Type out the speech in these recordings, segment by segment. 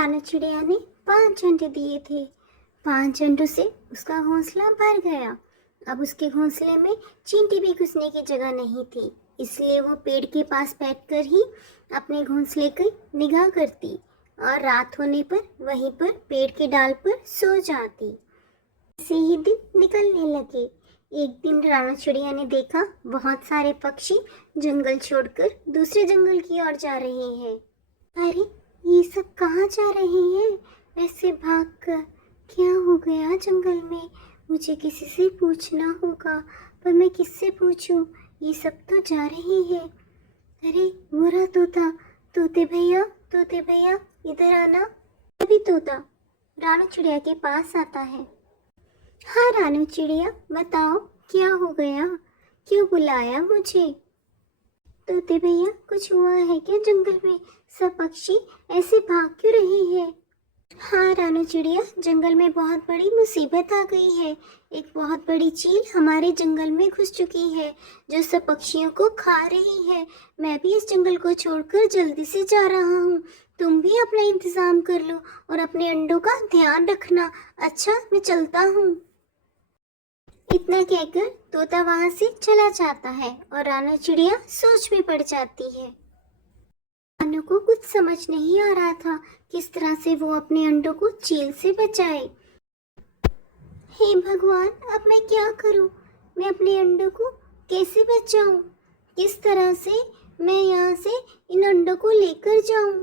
रानू चिड़िया ने 5 अंडे दिए थे। 5 अंडों से उसका घोंसला भर गया। अब उसके घोंसले में चींटी भी घुसने की जगह नहीं थी, इसलिए वो पेड़ के पास बैठकर ही अपने घोंसले की निगाह करती और रात होने पर वहीं पर पेड़ के डाल पर सो जाती। ऐसे ही दिन निकलने लगे। एक दिन रानू चिड़िया ने देखा बहुत सारे पक्षी जंगल छोड़कर दूसरे जंगल की ओर जा रहे हैं। अरे, ये सब कहाँ जा रहे हैं ऐसे भागकर? क्या हो गया जंगल में? मुझे किसी से पूछना होगा, पर मैं किससे पूछूं? ये सब तो जा रहे हैं। अरे, वो रहा तोता। तोते भैया इधर आना। तभी तोता रानू चिड़िया के पास आता है। हाँ रानू चिड़िया, बताओ क्या हो गया? क्यों बुलाया मुझे? तोते भैया, कुछ हुआ है क्या जंगल में? सब पक्षी ऐसे भाग क्यों रहे हैं? हाँ रानू चिड़िया, जंगल में बहुत बड़ी मुसीबत आ गई है। एक बहुत बड़ी चील हमारे जंगल में घुस चुकी है, जो सब पक्षियों को खा रही है। मैं भी इस जंगल को छोड़कर जल्दी से जा रहा हूँ। तुम भी अपना इंतजाम कर लो और अपने अंडों का ध्यान रखना। अच्छा, मैं चलता हूँ। इतना कहकर तोता वहां से चला जाता है और रानू चिड़िया सोच में पड़ जाती है। रानू को कुछ समझ नहीं आ रहा था किस तरह से वो अपने अंडों को चील से बचाए। हे भगवान, अब मैं क्या करूं? मैं अपने अंडों को कैसे बचाऊं? किस तरह से मैं यहाँ से इन अंडों को लेकर जाऊं?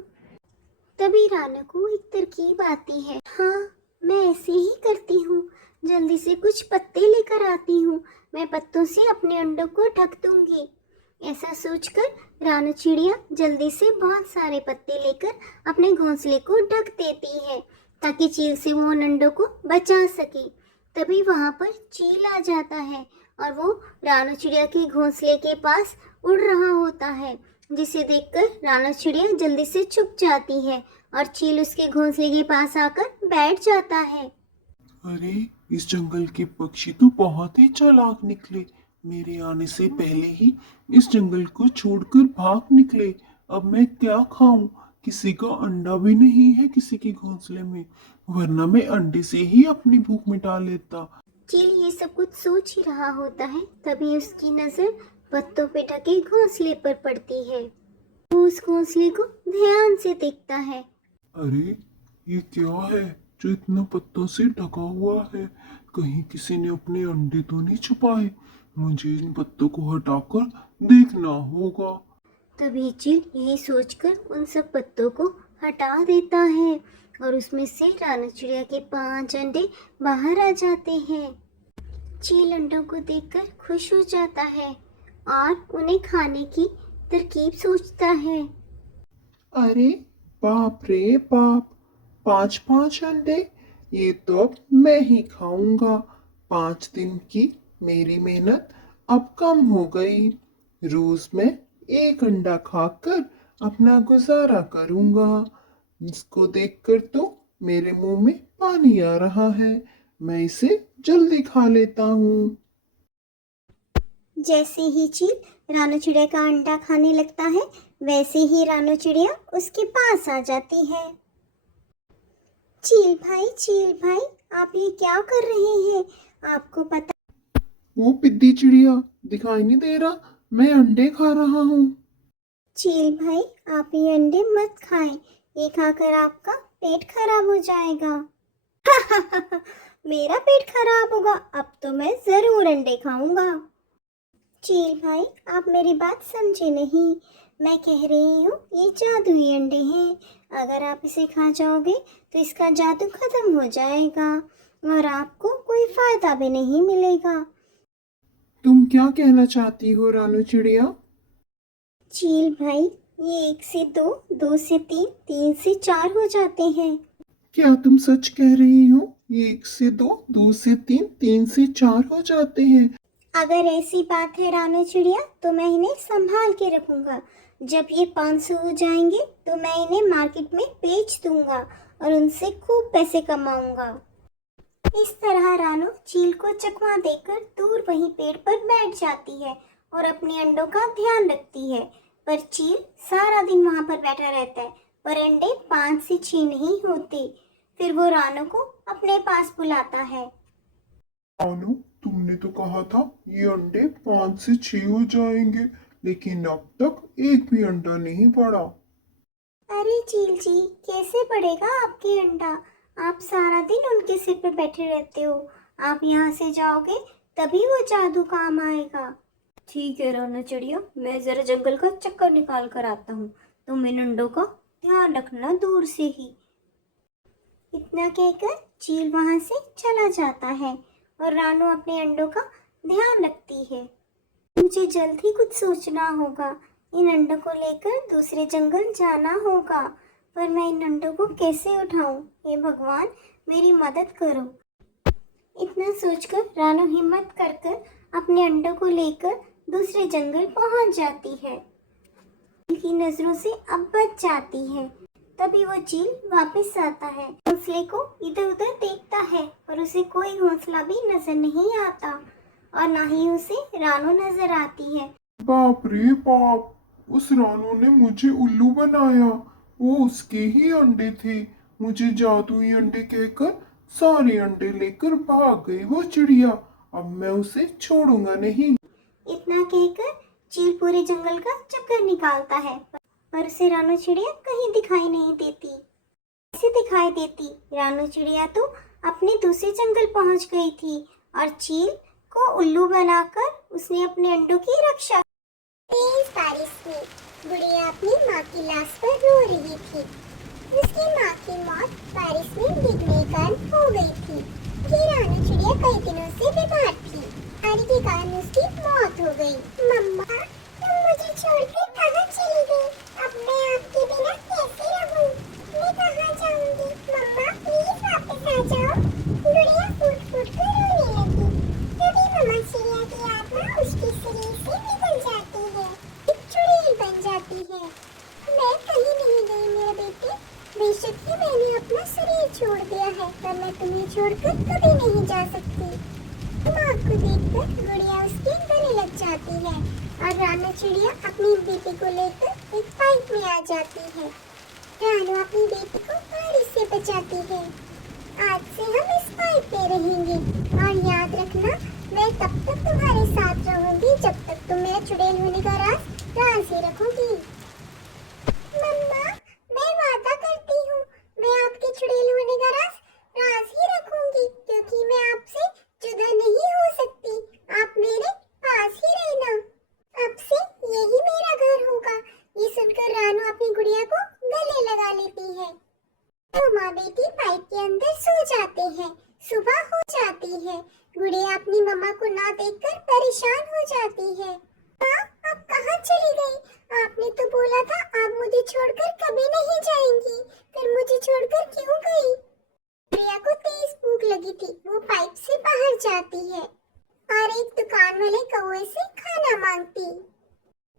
तभी रानू को एक तरकीब आती है। हाँ, मैं ऐसे ही करती हूँ। जल्दी से कुछ पत्ते लेकर आती हूँ। मैं पत्तों से अपने अंडों को ढक दूंगी। ऐसा सोचकर रानू चिड़िया जल्दी से बहुत सारे पत्ते लेकर अपने घोंसले को ढक देती है, ताकि चील से वो उन अंडों को बचा सके। तभी वहाँ पर चील आ जाता है और वो रानू चिड़िया के घोंसले के पास उड़ रहा होता है, जिसे देखकर रानू चिड़िया जल्दी से छुप जाती है और चील उसके घोंसले के पास आकर बैठ जाता है। अरे, इस जंगल के पक्षी तो बहुत ही चालाक निकले। मेरे आने से पहले ही इस जंगल को छोड़कर भाग निकले। अब मैं क्या खाऊं? किसी का अंडा भी नहीं है किसी के घोंसले में, वरना मैं अंडे से ही अपनी भूख मिटा लेता। चील ये सब कुछ सोच ही रहा होता है, तभी उसकी नजर पत्तों पे ढके घोंसले पर पड़ती है। वो उस घोंसले को ध्यान से देखता है। अरे, ये क्या है जो इतना पत्तों से ढका हुआ है? कहीं किसी ने अपने अंडे तो नहीं छुपाए? मुझे इन पत्तों को हटाकर देखना होगा। तभी चील यही सोचकर उन सब पत्तों को हटा देता है और उसमें से रानू चिड़िया के 5 अंडे बाहर आ जाते हैं। चील अंडों को देखकर खुश हो जाता है और उन्हें खाने की तरकीब सोचता है। अरे, बाप रे बाप! 5-5 अंडे! ये तो अब मैं ही खाऊंगा। 5 दिन की मेरी मेहनत अब कम हो गई। रोज मैं एक अंडा खाकर अपना गुजारा करूंगा। इसको देखकर तो मेरे मुंह में पानी आ रहा है। मैं इसे जल्दी खा लेता हूँ। जैसे ही चील रानू चिड़िया का अंडा खाने लगता है, वैसे ही रानू चिड़िया उसके पास आ जाती है। चील भाई, आप ये क्या कर रहे हैं? आपको पता? वो पिद्दी चिड़िया, दिखाई नहीं दे रहा? मैं अंडे खा रहा हूँ। चील भाई, आप ये अंडे मत खाएं। ये खाकर आपका पेट खराब हो जाएगा। मेरा पेट खराब होगा? अब तो मैं जरूर अंडे खाऊंगा। चील भाई, आप मेरी बात समझे नहीं। मैं कह रही हूँ ये जादुई अंडे हैं। अगर आप इसे खा जाओगे तो इसका जादू खत्म हो जाएगा और आपको कोई फायदा भी नहीं मिलेगा। तुम क्या कहना चाहती हो रानू चिड़िया? चील भाई, ये 1 से 2, 2 से 3, 3 से 4 हो जाते हैं। क्या तुम सच कह रही हो? ये 1 से 2, 2 से 3, 3 से 4 हो जाते हैं। अगर ऐसी बात है रानू चिड़िया, तो मैं इन्हें संभाल के रखूंगा। जब ये 500 हो जाएंगे तो मैं इन्हें मार्केट में बेच दूंगा और उनसे खूब पैसे कमाऊंगा। इस तरह रानू चील को चकमा देकर दूर वहीं पेड़ पर बैठ जाती है और अपने अंडों का ध्यान रखती है। पर चील सारा दिन वहां पर बैठा रहता है, पर अंडे 5 से 6 नहीं होते। फिर वो रानू को अपने पास बुलाता है। रानू, तुमने तो कहा था ये अंडे 5 से 6 हो जाएंगे, लेकिन अब तक एक भी अंडा नहीं पड़ा। अरे चील जी, कैसे पड़ेगा आपके अंडा? आप सारा दिन उनके सिर पे बैठे रहते हो। आप यहाँ से जाओगे तभी वो जादू काम आएगा। ठीक है रानू चिड़िया, मैं जरा जंगल का चक्कर निकाल कर आता हूँ। तुम इन अंडों का ध्यान रखना दूर से ही। इतना कहकर चील वहां से चला जाता है और रानू अपने अंडों का ध्यान रखती है। मुझे जल्द ही कुछ सोचना होगा। इन अंडों को लेकर दूसरे जंगल जाना होगा। पर मैं इन अंडों को कैसे उठाऊं? हे भगवान, मेरी मदद करो। इतना सोचकर रानू हिम्मत कर कर अपने अंडों को लेकर दूसरे जंगल पहुंच जाती है। चील की नजरों से अब बच जाती है। तभी वो चील वापस आता है, घोंसले को इधर उधर देखता है और उसे कोई घोंसला भी नजर नहीं आता और ना ही उसे रानू नजर आती है। बाप रे बाप, उस रानू ने मुझे उल्लू बनाया। वो उसके ही अंडे थे। मुझे जादुई अंडे कहकर सारे अंडे लेकर भाग गई वो चिड़िया। अब मैं उसे छोड़ूंगा नहीं। इतना कहकर चील पूरे जंगल का चक्कर निकालता है, पर उसे रानू चिड़िया कहीं दिखाई नहीं देती। कैसे दिखाई देती? रानू चिड़िया तो अपने दूसरे जंगल पहुंच गई थी और चील को उल्लू बनाकर उसने अपने अंडों की रक्षा। तेज बारिश में गुड़िया अपनी माँ की लाश पर रो रही थी। उसकी माँ की मौत बारिश में भीगने के कारण हो गई थी। ये रानू चिड़िया कई दिनों से बीमार थी। बीमारी के कारण उसकी मौत हो गई। मम्मा, तुम मुझे छोड़कर कहाँ चली गई? अब मैं आपके बिना कैसे रहूं? मैं कहाँ जाऊंगी? मम्मा, प्लीज वापस आ जाओ। गुड़िया फूट फूट कर रोने लगी। तभी मम्मा चिड़िया की आत्मा उसके शरीर से निकल जाती है, एक चुड़ैल बन जाती है। मैं कहीं नहीं गई मेरे बेटे। बेशक ही मैंने अपना शरीर छोड़ दिया है, पर मैं तुम्हें छोड़कर कभी नहीं जा सकती। माँ को देखकर गुड़िया उसके गले लग जाती है और रानू चिड़िया अपनी बेटी को लेकर एक पाइप में आ जाती है। रानू अपनी बेटी को बारिश से बचाती है। आज से हम इस पाइप में रहेंगे और याद रखना, मैं तब तक तुम्हारे साथ रहूंगी जब तक तुम मेरा चुड़ैल होने का राज ही रखोगी। मम्मा, मैं वादा करती हूँ, मैं आपके चुड़ैल होने का राज ही रखूंगी, क्योंकि मैं आपसे जुदा नहीं हो सकती। आप मेरे पास ही रहना। अब से यही मेरा घर होगा। ये सुनकर रानू अपनी गुड़िया को गले लगा लेती है। तो माँ बेटी पाइप के अंदर सो जाते हैं। सुबह हो जाती है। गुड़िया अपनी मम्मा को ना देखकर परेशान हो जाती है। माँ, आप कहाँ चली गई? आपने तो बोला था आप मुझे छोड़कर कभी नहीं जाएंगी, फिर मुझे छोड़कर क्यों गई? गुड़िया को तेज भूख लगी थी। वो पाइप से बाहर जाती है और एक दुकान वाले कौवे से खाना मांगती।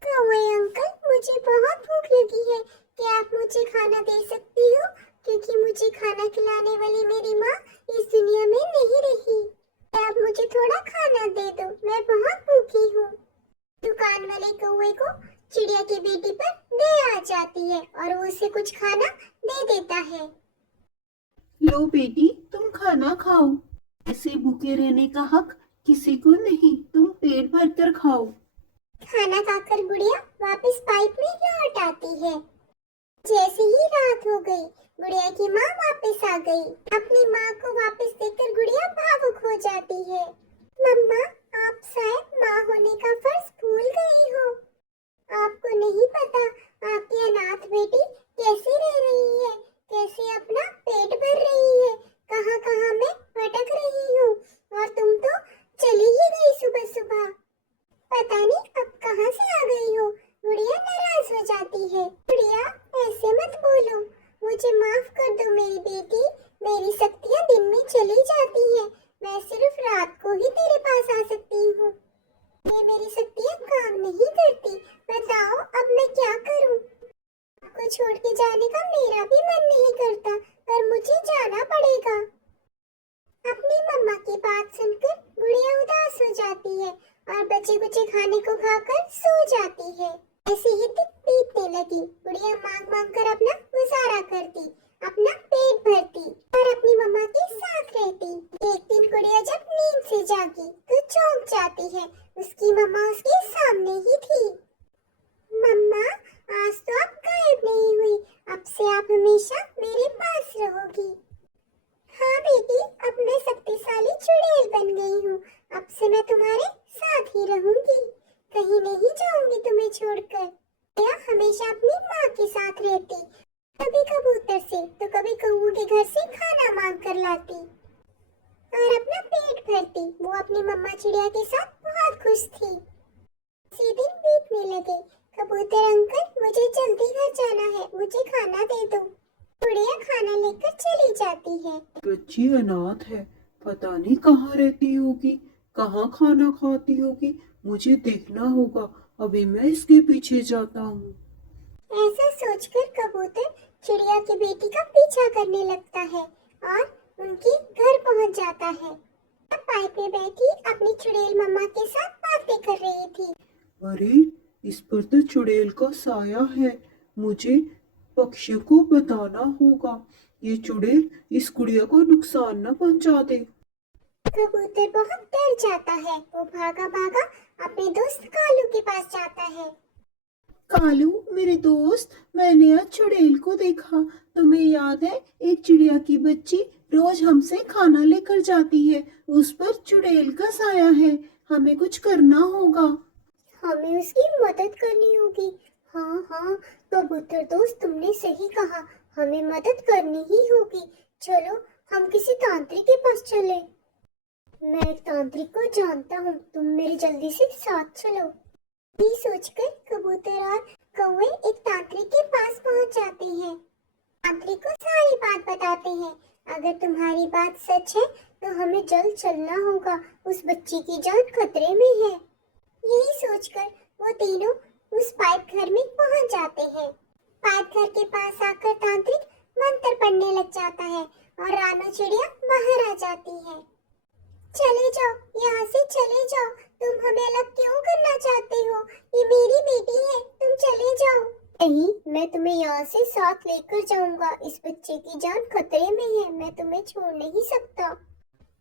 कौवे अंकल, मुझे बहुत भूख लगी है, क्या आप मुझे खाना दे सकती हो? क्योंकि मुझे खाना खिलाने वाली मेरी माँ इस दुनिया में नहीं रही। क्या आप मुझे थोड़ा खाना दे दो, मैं बहुत भूखी हूँ। दुकान वाले कौवे को चिड़िया की बेटी पर दया आ जाती है और वो उसे कुछ खाना दे देता है। लो बेटी, तुम खाना खाओ। ऐसे भूखे रहने का हक किसी को नहीं, तुम पेट भर कर खाओ। खाना खाकर गुड़िया वापस पाइप में लौट आती है। जैसे ही रात हो गई, गुड़िया की माँ वापस आ गई। अपनी माँ को वापस देखकर गुड़िया भावुक हो जाती है। मम्मा, आप शायद माँ होने का फर्ज भूल गई हो। आपको नहीं पता आपकी अनाथ बेटी कैसे रह रही है, कैसे अपना पेट भर रही है, कहाँ कहाँ मैं भटक रही हूँ, और तुम तो चली ही गई सुबह सुबह। पता नहीं अब कहाँ से आ गई हो। गुड़िया नाराज हो जाती है। गुड़िया, ऐसे मत बोलो, मुझे माफ कर दो मेरी बेटी। मेरी शक्तियाँ दिन में चली जाती हैं, मैं सिर्फ रात को ही तेरे पास आ सकती हूँ। ये मेरी शक्तियाँ काम नहीं करती। बताओ अब मैं क्या करूँ? आपको छोड़ के जाने का मेरा भी मन नहीं करता, पर मुझे जाना पड़ेगा। अपनी मम्मा की बात सुनकर गुड़िया उदास हो जाती है और बचे कुचे खाने को खाकर सो जाती है। ऐसे ही दिन बीतने लगी। गुड़िया मांग मांग कर अपना गुजारा करती, अपना पेट भरती और अपनी मम्मा के साथ रहती। एक दिन गुड़िया जब नींद से जागी तो चौंक जाती है, उसकी मम्मा उसके सामने ही थी। मम्मा, आज तो आप गायब नहीं हुई, अब से आप हमेशा मेरे पास रहोगी। हाँ बेटी, अब मैं शक्तिशाली चुड़ैल बन गई हूँ, अब से मैं तुम्हारे साथ ही रहूंगी, कहीं नहीं जाऊंगी तुम्हें छोड़कर। मैं हमेशा अपनी माँ के साथ रहती, कभी कबूतर से तो कभी कौओं के घर से खाना मांग कर लाती और अपना पेट भरती। वो अपनी मम्मा चिड़िया के साथ बहुत खुश थी। इसी दिन बीतने लगे। कबूतर अंकल, मुझे जल्दी घर जाना है, मुझे खाना दे दो। चिड़िया खाना लेकर चली जाती है। बच्ची अनाथ है, पता नहीं कहाँ रहती होगी, कहाँ खाना खाती होगी। मुझे देखना होगा, अभी मैं इसके पीछे जाता हूँ। ऐसा सोचकर कबूतर चिड़िया की बेटी का पीछा करने लगता है और उनके घर पहुंच जाता है। पाइप में बैठी अपनी चुड़ैल मम्मा के साथ बातें कर रही थी। अरे, इस पर तो चुड़ैल का साया है, मुझे पक्षियों को बताना होगा। ये चुड़ैल इस गुड़िया को नुकसान न पहुंचा दे। कबूतर बहुत डर जाता है। वो भागा भागा अपने दोस्त कालू के पास जाता है। कालू मेरे दोस्त, मैंने आज चुड़ैल को देखा। तुम्हें याद है, एक चिड़िया की बच्ची रोज हमसे खाना लेकर जाती है, उस पर चुड़ैल का साया है। हमें कुछ करना होगा। हमें उसकी मदद करनी होगी। हाँ हाँ कबूतर दोस्त, तुमने सही कहा, हमें मदद करनी ही होगी। चलो हम किसी तांत्रिक के पास चले। मैं एक तांत्रिक को जानता हूँ, तुम मेरे जल्दी से साथ चलो। ये सोचकर कबूतर और कौवे एक तांत्रिक के पास पहुँच जाते हैं। तांत्रिक को सारी बात बताते हैं। अगर तुम्हारी बात सच है तो हमें जल्द चलना होगा, उस बच्ची की जान खतरे में है। यही सोचकर वो तीनों उस पाइप घर में पहुंच जाते हैं। पाइप घर के पास आकर तांत्रिक मंत्र पढ़ने लग जाता है और रानो चिड़िया बाहर आ जाती है। चले जाओ, यहाँ से चले जाओ, तुम हमें अलग क्यों करना चाहते हो? ये मेरी बेटी है, तुम चले जाओ। नहीं, मैं तुम्हें यहाँ से साथ लेकर जाऊंगा, इस बच्चे की जान खतरे में है, मैं तुम्हें छोड़ नहीं सकता।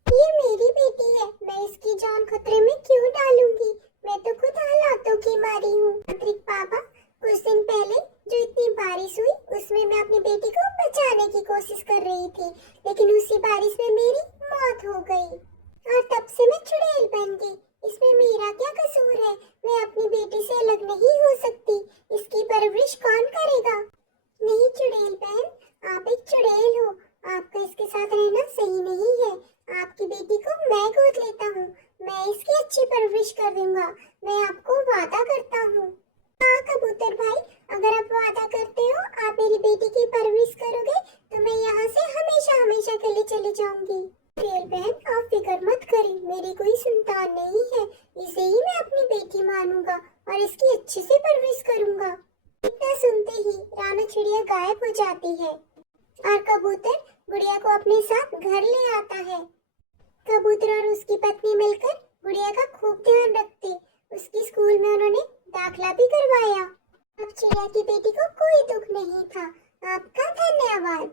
ये मेरी बेटी है, मैं इसकी जान खतरे में क्यों डालूंगी? मैं तो खुद हालातों की मारी हूँ। तांत्रिक बाबा, कुछ दिन पहले जो इतनी बारिश हुई उसमें मैं अपनी बेटी को बचाने की कोशिश कर रही थी, लेकिन उसी बारिश में मेरी मौत हो गई और तब से मैं चुड़ैल बन गई। इसमें मेरा क्या कसूर है? मैं अपनी बेटी से अलग नहीं हो सकती, इसकी परवरिश कौन करेगा? नहीं चुड़ैल बहन, आप एक चुड़ैल हो, आपका इसके साथ रहना सही नहीं है। आपकी बेटी को मैं गोद लेता हूँ, मैं इसकी अच्छी परवरिश कर दूंगा, मैं आपको वादा करता हूँ। हाँ कबूतर भाई, अगर आप वादा करते हो आप मेरी बेटी की परवरिश करोगे तो मैं यहाँ से हमेशा हमेशा के लिए चली जाऊंगी। चुड़ैल बहन, आप फिक्र मत करें, मेरी कोई संतान नहीं है, इसे ही मैं अपनी बेटी मानूंगा और इसकी अच्छे से परवरिश करूंगा। इतना सुनते ही रानो चिड़िया गायब हो जाती है और कबूतर गुड़िया को अपने साथ घर ले आता है। कबूतर और उसकी पत्नी मिलकर गुड़िया का खूब ध्यान रखते, उसकी स्कूल में उन्होंने दाखिला भी करवाया। अब चिड़िया की बेटी को कोई दुख नहीं था। आपका धन्यवाद।